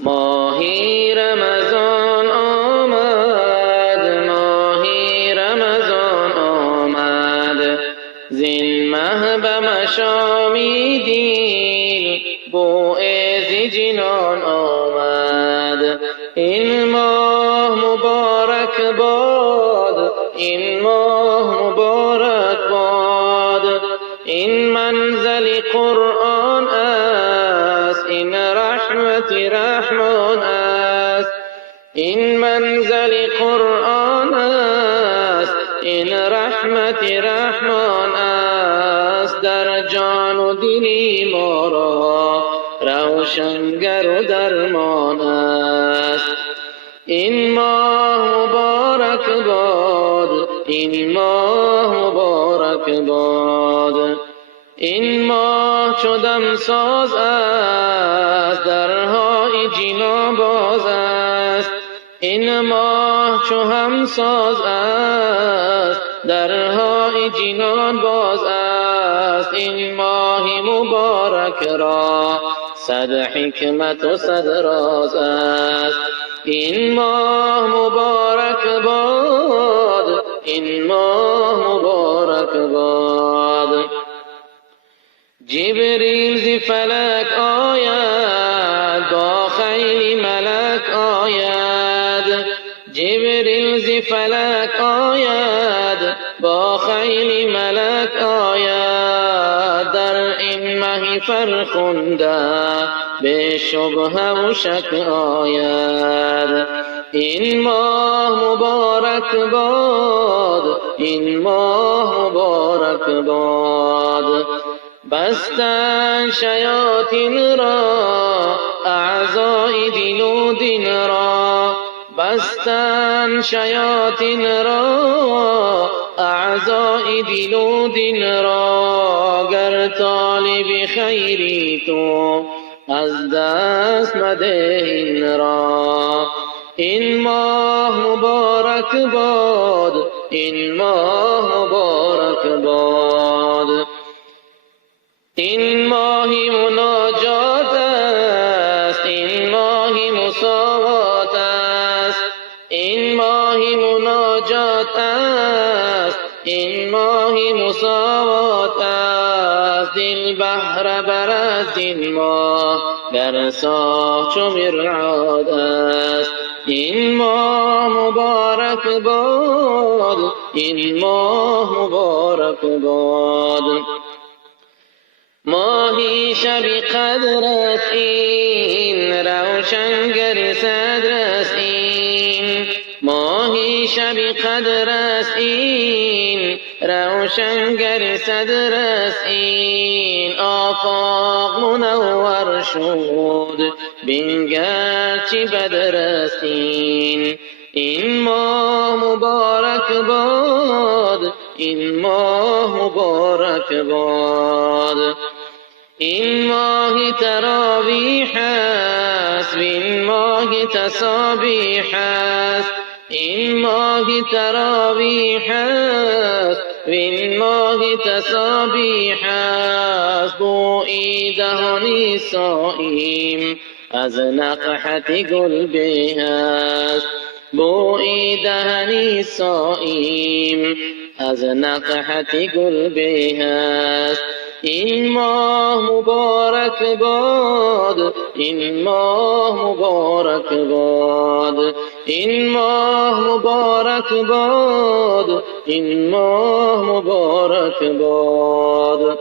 ماهی رمضان آمد، ماهی رمضان آمد، زین مه به مشامیدین بوی ز جنان آمد. این ماه مبارک باد، این ماه مبارک باد، این منزل قرآن است، این رحمت رحمان است. این منزل قرآن است، این رحمت رحمان است. در جان و دلی ما را روشنگر و درمان است. این ماه مبارک باد، این ماه مبارک باد. این ماه چو دمساز است، درهای جنان باز است. این ماه چو همساز است، درهای جنان باز است. این ماه مبارک را صد حکمت و صد راز است. این ماه مبارک باد، این ماه مبارک باد. جبریل ز فلک آید، با خیل ملک آید. جبریل ز فلک آید، با خیل ملک آید. در این مه فرخنده به شبهه و شک آید. این ماه مبارک باد، این ماه مبارک باد. بستن شیاطین را اعضای دل و دین را، بستن شیاطین را اعضای دل و دین را. گر طالب خیری تو از دست مده این را. این ماه مبارک باد، این ماه مبارک باد. این ماهی مناجات است، این ماهی مساوات است. این ماهی مناجات است، این ماهی مساوات است. دل بهره بر از این ماه گر صاف چو مرعاد است. این ماه مبارک باد، این ماه مبارک باد. ماهی شب قدر است این، روشنگر صدر است این. ماهی شب قدر است این، روشنگر صدر است این. آفاق منور شد بنگر چه بدر است این. این ماه مبارک باد، این ماه مبارک باد. این ماه تراویح است، وین ماه تسابیح است. این ماه تراویح است، وین ماه تسابیح است. بویی دهان صایم از نقحت گل به است. بویی دهن صایم از نقحت گل به است. این ماه مبارک باد، این ماه مبارک باد. این ماه مبارک باد، این ماه مبارک باد.